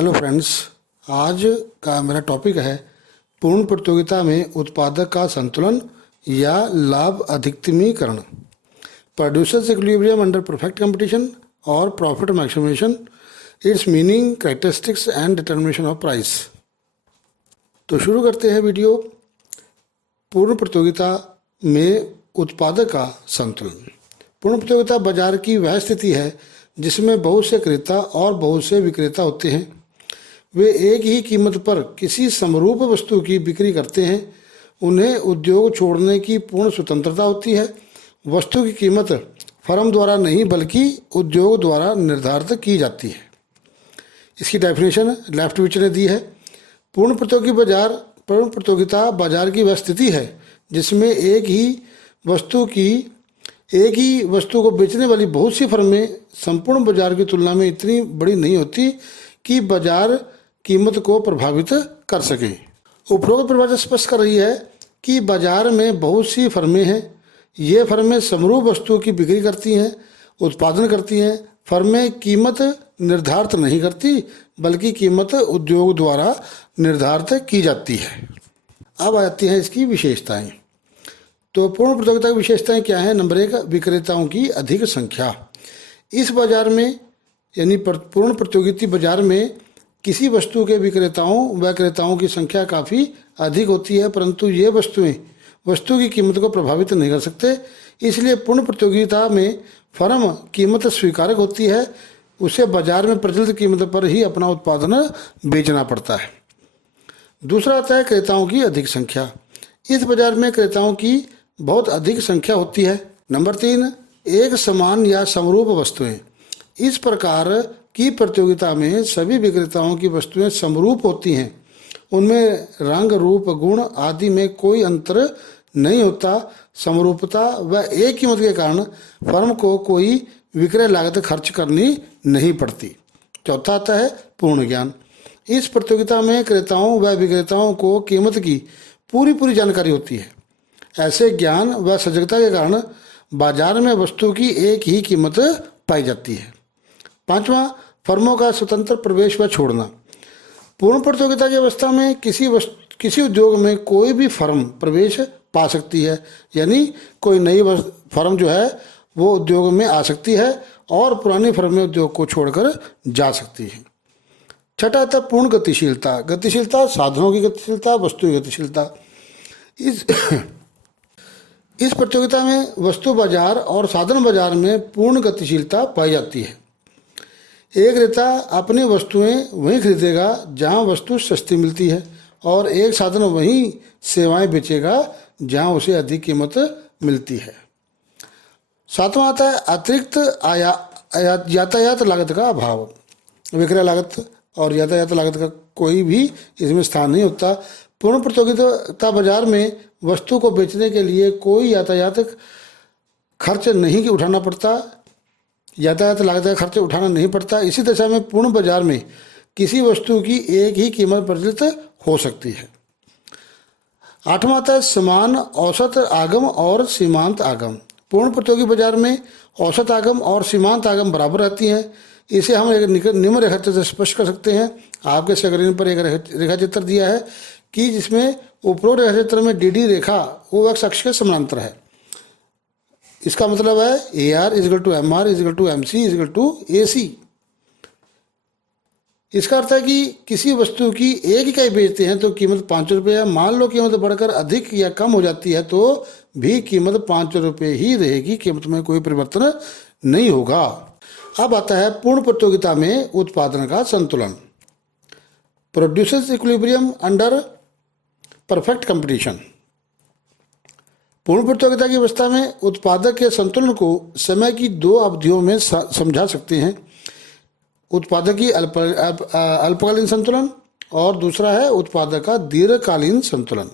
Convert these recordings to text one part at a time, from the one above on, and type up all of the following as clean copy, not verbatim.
Hello friends, आज का मेरा टॉपिक है पूर्ण प्रतियोगिता में उत्पादक का संतुलन या लाभ अधिकतमीकरण। Producers equilibrium under perfect competition और profit maximization, it's meaning, characteristics and determination of price. तो शुरू करते हैं वीडियो। पूर्ण प्रतियोगिता में उत्पादक का संतुलन। पूर्ण प्रतियोगिता बाजार की वह स्थिति है जिसमें बहुत से क्रेता और बहुत से विक्रेता होते हैं। वे एक ही कीमत पर किसी समरूप वस्तु की बिक्री करते हैं। उन्हें उद्योग छोड़ने की पूर्ण स्वतंत्रता होती है। वस्तु की कीमत फर्म द्वारा नहीं बल्कि उद्योग द्वारा निर्धारित की जाती है। इसकी डेफिनेशन लेफ्ट विच ने दी है। पूर्ण प्रतियोगिता बाजार की वह स्थिति है जिसमें एक ही वस्तु को बेचने वाली बहुत सी फर्में संपूर्ण बाजार की तुलना में इतनी बड़ी नहीं होती कि बाजार कीमत को प्रभावित कर सके। उपरोक्त परिभाषा स्पष्ट कर रही है कि बाजार में बहुत सी फर्में हैं। ये फर्में समरूप वस्तुओं की बिक्री करती हैं, उत्पादन करती हैं। फर्में कीमत निर्धारित नहीं करती बल्कि कीमत उद्योग द्वारा निर्धारित की जाती है। अब आती हैं इसकी विशेषताएं। तो पूर्ण प्रतियोगिता की विशेषताएं क्या हैं? नंबर 1, विक्रेताओं की अधिक संख्या। इस बाजार में यानी पूर्ण प्रतियोगिता बाजार में किसी वस्तु के विक्रेताओं व क्रेताओं की संख्या काफ़ी अधिक होती है, परंतु ये वस्तु की कीमत को प्रभावित नहीं कर सकते। इसलिए पूर्ण प्रतियोगिता में फर्म कीमत स्वीकारक होती है। उसे बाजार में प्रचलित कीमत पर ही अपना उत्पादन बेचना पड़ता है। दूसरा आता है क्रेताओं की अधिक संख्या। इस बाजार में क्रेताओं की बहुत अधिक संख्या होती है। नंबर 3, एक समान या समरूप वस्तुएं। इस प्रकार की प्रतियोगिता में सभी विक्रेताओं की वस्तुएं समरूप होती हैं। उनमें रंग, रूप, गुण आदि में कोई अंतर नहीं होता। समरूपता व एक कीमत के कारण फर्म को कोई विक्रय लागत खर्च करनी नहीं पड़ती। चौथा आता है पूर्ण ज्ञान। इस प्रतियोगिता में क्रेताओं व विक्रेताओं को कीमत की पूरी जानकारी होती है। ऐसे ज्ञान व सजगता के कारण बाजार में वस्तु की एक ही कीमत पाई जाती है। पांचवा, फर्मों का स्वतंत्र प्रवेश व छोड़ना। पूर्ण प्रतियोगिता की अवस्था में किसी उद्योग में कोई भी फर्म प्रवेश पा सकती है, यानी कोई नई फर्म जो है वो उद्योग में आ सकती है और पुरानी फर्म में उद्योग को छोड़कर जा सकती है। छठा था पूर्ण गतिशीलता। गतिशीलता साधनों की गतिशीलता, वस्तु की गतिशीलता। इस प्रतियोगिता में वस्तु बाजार और साधन बाजार में पूर्ण गतिशीलता पाई जाती है। एक क्रेता अपनी वस्तुएं वहीं खरीदेगा जहां वस्तु सस्ती मिलती है और एक साधन वहीं सेवाएं बेचेगा जहां उसे अधिक कीमत मिलती है। सातवां आता है अतिरिक्त यातायात लागत का अभाव। विक्रय लागत और यातायात लागत का कोई भी इसमें स्थान नहीं होता। पूर्ण प्रतियोगिता बाजार में वस्तु को बेचने के लिए कोई यातायात खर्च नहीं उठाना पड़ता, यातायात लागत का खर्च उठाना नहीं पड़ता। इसी दशा में पूर्ण बाजार में किसी वस्तु की एक ही कीमत प्रचलित हो सकती है। आठवां आता है समान औसत आगम और सीमांत आगम। पूर्ण प्रतियोगी बाजार में औसत आगम और सीमांत आगम बराबर रहती हैं। इसे हम एक निम्न रेखाचित्र से स्पष्ट कर सकते हैं। आपके स्क्रीन पर एक रेखाचित्र दिया है कि जिसमें उपरोक्त रेखाचित्र में डी रेखा वो एक्स अक्ष के समानांतर है। इसका मतलब है AR = MR = MC = AC। इसका अर्थ है कि किसी वस्तु की एक इकाई बेचते हैं तो कीमत 5 रुपये है। मान लो कीमत बढ़कर अधिक या कम हो जाती है तो भी कीमत 5 रुपये ही रहेगी, कीमत में कोई परिवर्तन नहीं होगा। अब आता है पूर्ण प्रतियोगिता में उत्पादन का संतुलन। Producers equilibrium under perfect competition. पूर्ण प्रतियोगिता की अवस्था में उत्पादक के संतुलन को समय की 2 अवधियों में समझा सकते हैं। उत्पादक की अल्पकालीन संतुलन और दूसरा है उत्पादक का दीर्घकालीन संतुलन।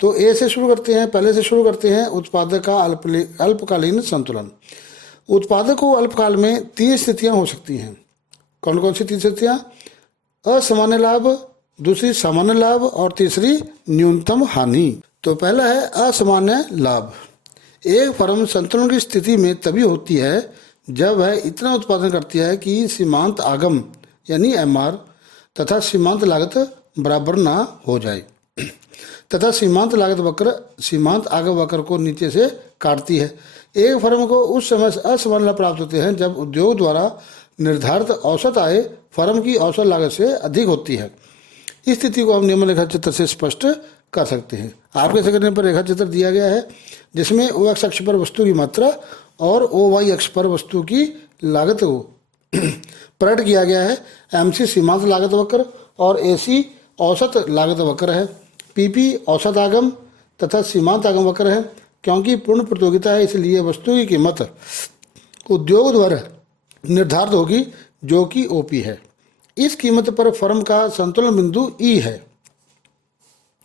तो ए से शुरू करते हैं, पहले से शुरू करते हैं उत्पादक का अल्पकालीन संतुलन। उत्पादक को अल्पकाल में 3 स्थितियां हो सकती हैं। कौन कौन सी 3 स्थितियां? असामान्य लाभ, दूसरी सामान्य लाभ और तीसरी न्यूनतम हानि। तो पहला है असामान्य लाभ। एक फर्म संतुलन की स्थिति में तभी होती है जब वह इतना उत्पादन करती है कि सीमांत आगम यानी MR तथा सीमांत लागत बराबर ना हो जाए तथा सीमांत लागत वक्र सीमांत आगे वक्र को नीचे से काटती है। एक फर्म को उस समय असमान लाभ प्राप्त होते हैं जब उद्योग द्वारा निर्धारित औसत आय फर्म की औसत लागत से अधिक होती है। इस स्थिति को हम निम्न रेखा चित्र से स्पष्ट कर सकते हैं। आपके स्क्रीन पर रेखा चित्र दिया गया है जिसमें ओ एक्स अक्ष पर वस्तु की मात्रा और ओ वाई अक्ष पर वस्तु की लागत को प्रकट किया गया है। एम सी सीमांत लागत वक्र और ए सी औसत लागत वक्र है। पी पी औसत आगम तथा सीमांत आगम वक्र है। क्योंकि पूर्ण प्रतियोगिता है इसलिए वस्तु की कीमत उद्योग द्वारा निर्धारित होगी जो कि ओपी है। इस कीमत पर फर्म का संतुलन बिंदु ई है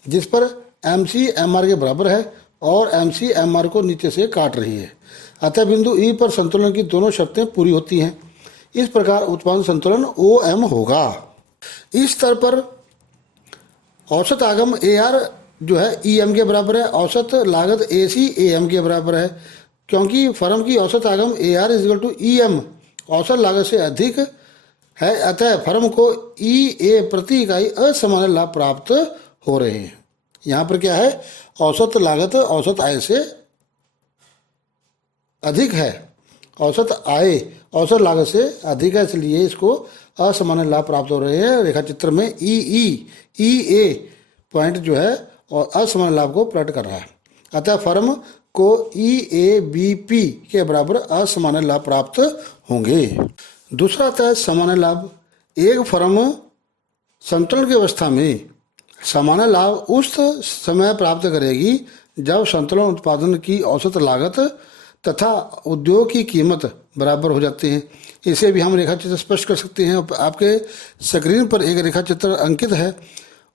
जिस पर एम सी एम आर के बराबर है और एम सी एम आर को नीचे से काट रही है। अतः बिंदु ई पर संतुलन की दोनों शर्तें पूरी होती हैं। इस प्रकार उत्पादन संतुलन ओ एम होगा। इस स्तर पर औसत आगम ए आर जो है ई एम के बराबर है, औसत लागत ए सी ए एम के बराबर है। क्योंकि फर्म की औसत आगम A R equal to E M औसत लागत से अधिक है, अतः फर्म को ई ए प्रति इकाई असमान लाभ प्राप्त हो रहे हैं। यहाँ पर क्या है, औसत लागत औसत आय से अधिक है, औसत आय औसत लागत से अधिक है, इसलिए इसको असमान लाभ प्राप्त हो रहे हैं। रेखा चित्र में ई ए पॉइंट जो है और असमान लाभ को प्रकट कर रहा है। अतः फर्म को ई ए बी पी के बराबर असमान लाभ प्राप्त होंगे। दूसरा आता है समान लाभ। एक फर्म संतुलन की अवस्था में समान लाभ उस समय प्राप्त करेगी जब संतुलन उत्पादन की औसत लागत तथा उद्योग की कीमत बराबर हो जाते हैं। इसे भी हम रेखा चित्र स्पष्ट कर सकते हैं। आपके स्क्रीन पर एक रेखा चित्र अंकित है।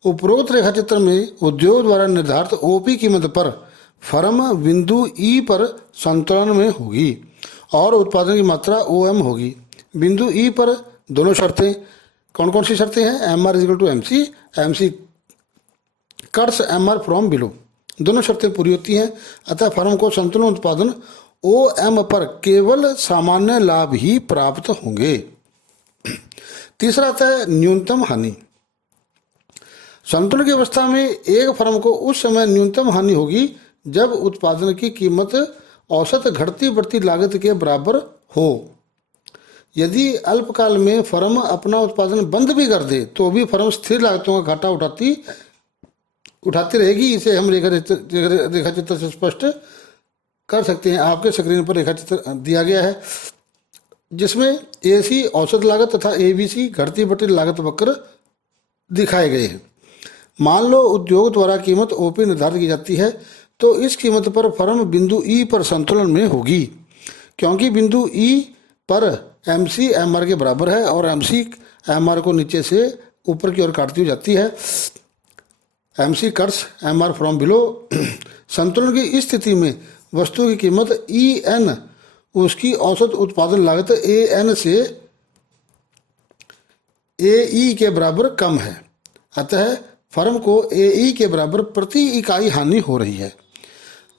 उपरोक्त रेखा चित्र में उद्योग द्वारा निर्धारित ओपी कीमत पर फर्म बिंदु ई पर संतुलन में होगी और उत्पादन की मात्रा ओ एम होगी। बिंदु ई पर दोनों शर्तें कौन कौन सी शर्तें हैं, M R equal to M C cuts M R from below, दोनों शर्तें पूरी होती हैं। अतः फर्म को संतुलन उत्पादन ओ एम पर केवल सामान्य लाभ ही प्राप्त होंगे। तीसरा आता है न्यूनतम हानि। संतुलन की अवस्था में एक फर्म को उस समय न्यूनतम हानि होगी जब उत्पादन की कीमत औसत घटती बढ़ती लागत के बराबर हो। यदि अल्पकाल में फर्म अपना उत्पादन बंद भी कर दे तो भी फर्म स्थिर लागतों का घाटा उठाती रहेगी। इसे हम रेखा चित्र से स्पष्ट कर सकते हैं। आपके स्क्रीन पर रेखा चित्र दिया गया है जिसमें ए सी औसत लागत तथा ए बी सी घटती बढ़ती लागत वक्र दिखाए गए हैं। मान लो उद्योग द्वारा कीमत ओपी निर्धारित की जाती है तो इस कीमत पर फर्म बिंदु ई पर संतुलन में होगी। क्योंकि बिंदु ई पर एम सी एम आर के बराबर है और एम सी एम आर को नीचे से ऊपर की ओर काटती हुई जाती है। M C cuts M R from below. संतुलन की इस स्थिति में वस्तु की कीमत ई एन उसकी औसत उत्पादन लागत ए एन से ए ई के बराबर कम है। अतः फर्म को ए ई के बराबर प्रति इकाई हानि हो रही है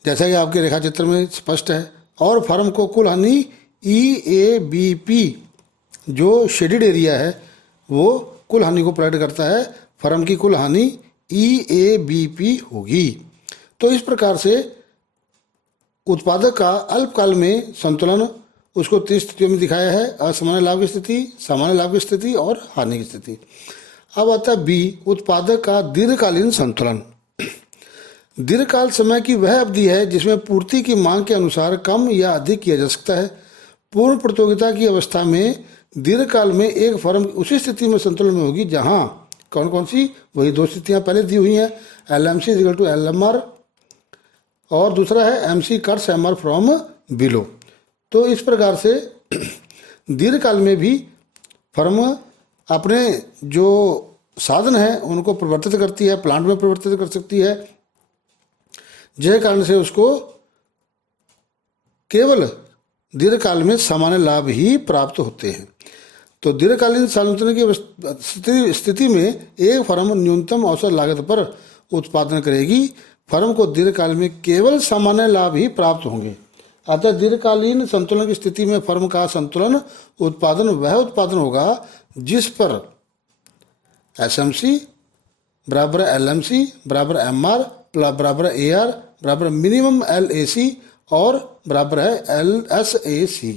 जैसा कि आपके रेखा चित्र में स्पष्ट है। और फर्म को कुल हानि ई ए बी पी जो शेडेड एरिया है वो कुल हानि को प्रकट करता है। फर्म की कुल हानि ई ए बी पी होगी। तो इस प्रकार से उत्पादक का अल्पकाल में संतुलन उसको 3 स्थितियों में दिखाया है, असामान्य लाभ की स्थिति, सामान्य लाभ की स्थिति और हानि की स्थिति। अब आता है बी, उत्पादक का दीर्घकालीन संतुलन। दीर्घकाल समय की वह अवधि है जिसमें पूर्ति की मांग के अनुसार कम या अधिक किया जा सकता है। पूर्ण प्रतियोगिता की अवस्था में दीर्घकाल में एक फर्म उसी स्थिति में संतुलन में होगी जहां कौन कौन सी, वही 2 स्थितियां पहले दी हुई हैं, L M C equal to L M R और दूसरा है M C cuts M R from below. तो इस प्रकार से दीर्घकाल में भी फर्म अपने जो साधन हैं उनको परिवर्तित करती है, प्लांट में परिवर्तित कर सकती है, जिस कारण से उसको केवल दीर्घकाल में सामान्य लाभ ही प्राप्त होते हैं। तो दीर्घकालीन संतुलन की स्थिति में एक फर्म न्यूनतम औसत लागत पर उत्पादन करेगी। फर्म को दीर्घकाल में केवल सामान्य लाभ ही प्राप्त होंगे। अतः दीर्घकालीन संतुलन की स्थिति में फर्म का संतुलन उत्पादन वह उत्पादन होगा जिस पर SMC बराबर LMC बराबर MR बराबर AR बराबर मिनिमम LAC और बराबर है LSAC।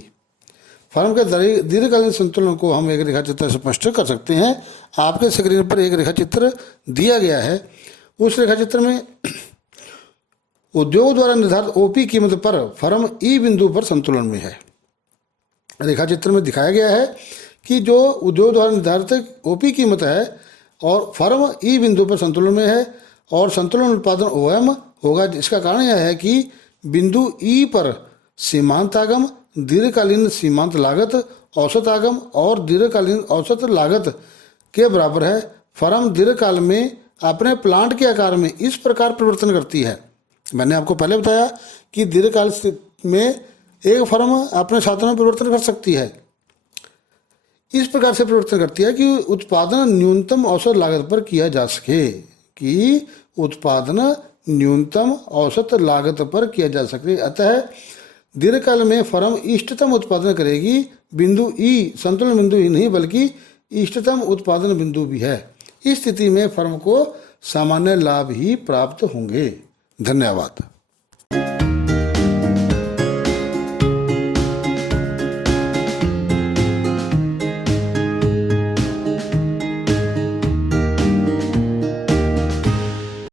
फर्म के दीर्घकालीन संतुलन को हम एक रेखा चित्र से स्पष्ट कर सकते हैं। आपके स्क्रीन पर एक रेखा चित्र दिया गया है। उस रेखा चित्र में उद्योग द्वारा निर्धारित OP कीमत पर फर्म E बिंदु पर संतुलन में है। रेखा चित्र में दिखाया गया है कि जो उद्योग द्वारा निर्धारित OP कीमत है और फर्म E बिंदु पर संतुलन में है और संतुलन उत्पादन OM होगा। इसका कारण यह है कि बिंदु E पर सीमांत आगम, दीर्घकालीन सीमांत लागत, औसत आगम और दीर्घकालीन औसत लागत के बराबर है। फर्म दीर्घकाल में अपने प्लांट के आकार में इस प्रकार परिवर्तन करती है। मैंने आपको पहले बताया कि दीर्घकाल में एक फर्म अपने साधनों में परिवर्तन कर सकती है। इस प्रकार से परिवर्तन करती है कि उत्पादन न्यूनतम औसत लागत पर किया जा सके, कि उत्पादन न्यूनतम औसत लागत पर किया जा सके। अतः दीर्घकाल में फर्म इष्टतम उत्पादन करेगी। बिंदु E संतुलन बिंदु ही नहीं बल्कि इष्टतम उत्पादन बिंदु भी है। इस स्थिति में फर्म को सामान्य लाभ ही प्राप्त होंगे। धन्यवाद।